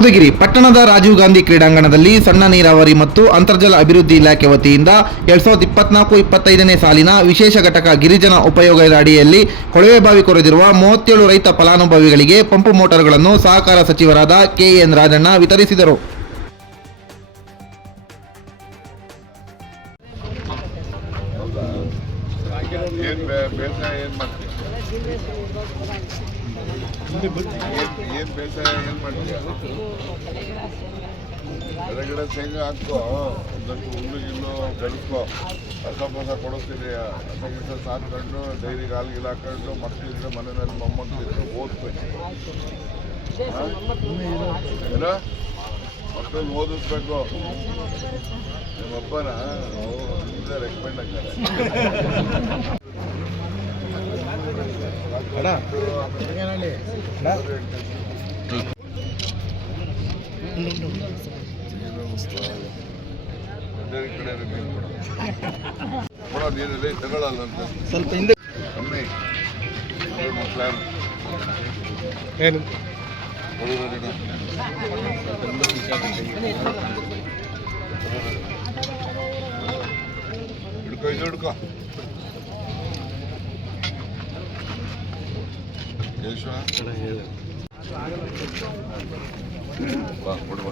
ಉದಯಗಿರಿ ಪಟ್ಟಣದ ರಾಜೀವ್ ಗಾಂಧಿ ಕ್ರೀಡಾಂಗಣದಲ್ಲಿ ಸಣ್ಣ ನೀರಾವರಿ ಮತ್ತು ಅಂತರ್ಜಲ ಅಭಿವೃದ್ಧಿ ಇಲಾಖೆ ವತಿಯಿಂದ 2024-25ನೇ ಸಾಲಿನ ವಿಶೇಷ ಘಟಕ ಗಿರಿಜನ ಉಪಯೋಗದ ಅಡಿಯಲ್ಲಿ ಕೊಳವೆಬಾವಿ ಕೊರೆದಿರುವ 37 ರೈತ ಫಲಾನುಭವಿಗಳಿಗೆ ಪಂಪು ಮೋಟಾರ್ಗಳನ್ನು ಸಹಕಾರ ಸಚಿವರಾದ ಕೆಎನ್ ರಾಜಣ್ಣ ವಿತರಿಸಿದರು. ಏನು ಬೇಸಾಯ ಏನು ಮಾಡ್ತೀಯ? ಹೊರಗಡೆ ಶೇಂಗಾ ಹಾಕೋ, ಒಂದಷ್ಟು ಹುಲ್ಲು ಗಿಲ್ಲು ಬೆಳೆಸ್ಕೋ, ಹೊಸ ಕೊಡಿಸ್ತೀನಿ. ಹೊಸ ಸಾಕ್ಕೊಂಡು ಡೈರಿಗೆ ಹಾಲ್ಗಿಲ್ ಹಾಕೊಂಡು ಮಕ್ಕಳಿದ್ರೆ ಮನೆಯಲ್ಲಿ ಮೊಮ್ಮಕ್ಕಳಿದ್ರೆ ಓದ್ಬೇಕು. ಏನೋ ಮಕ್ಕಳನ್ನ ಓದಿಸ್ಬೇಕು. ನಿಮ್ಮಪ್ಪನ ರೆಕಮೆಂಡ್ ಆಗ್ತಾರೆ. ನೀರಲ್ಲಿ ತಗೊಳ್ಳಲ್ಲ ಅಂತ ಸ್ವಲ್ಪ ಹಿಂದೆ ಕಮ್ಮಿ ಪ್ಲಾನ್ ಏನು ಹಿಡ್ಕೊ ಇದು ಹಿಡ್ಕೊ ಬಾ ಕೊಡುವ